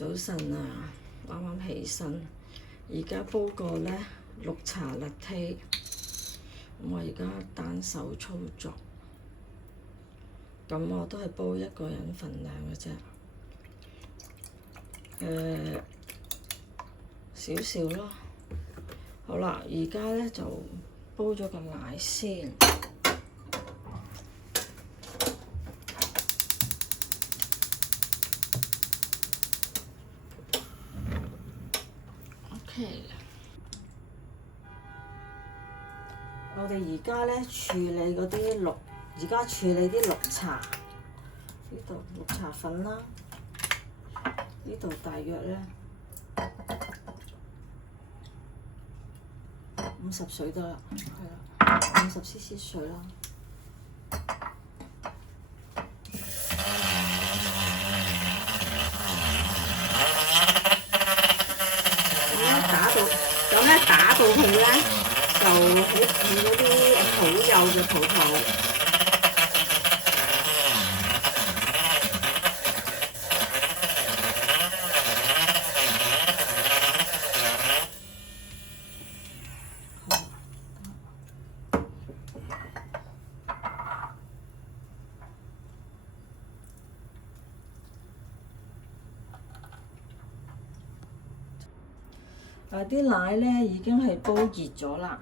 早晨啊，啱啱起身，而家煲個咧綠茶 latte，我而家單手操作，咁我都係煲一個人份量嘅啫，少少咯。好啦，而家咧就煲咗個奶先。我哋而家咧處理嗰啲綠，而家處理啲綠茶，呢度綠茶粉啦，呢度大約咧50水得啦，係啦，50cc 水啦。咁咧打到佢咧，就好似嗰啲好幼嘅泡泡。啲奶咧已經係煲熱咗啦，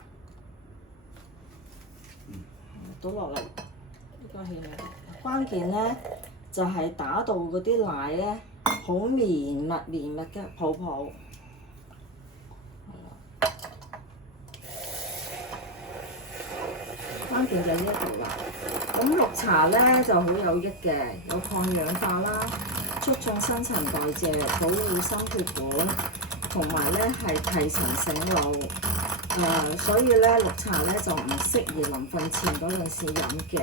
倒落嚟呢個器皿。關鍵咧就係打到嗰啲奶咧好綿密嘅泡泡。關鍵就係呢一度啦。咁綠茶咧就好有益嘅，有抗氧化啦，促進新陳代謝，保護心血管。同埋咧係提神醒腦，所以咧綠茶咧就唔適宜臨瞓前嗰陣時飲嘅，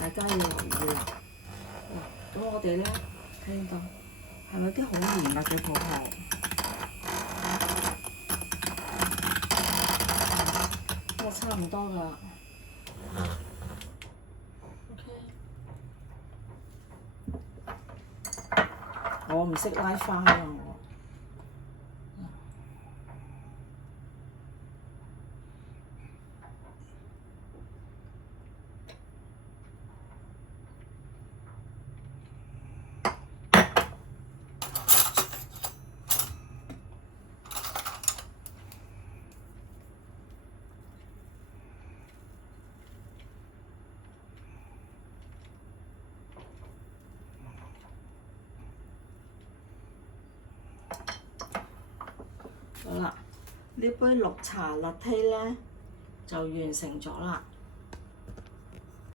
大家要留意啦。咁我哋咧睇到係咪啲好綿密嘅泡泡？差唔多㗎啦。我唔識拉花啊！好啦，呢杯綠茶 latte 咧就完成咗啦。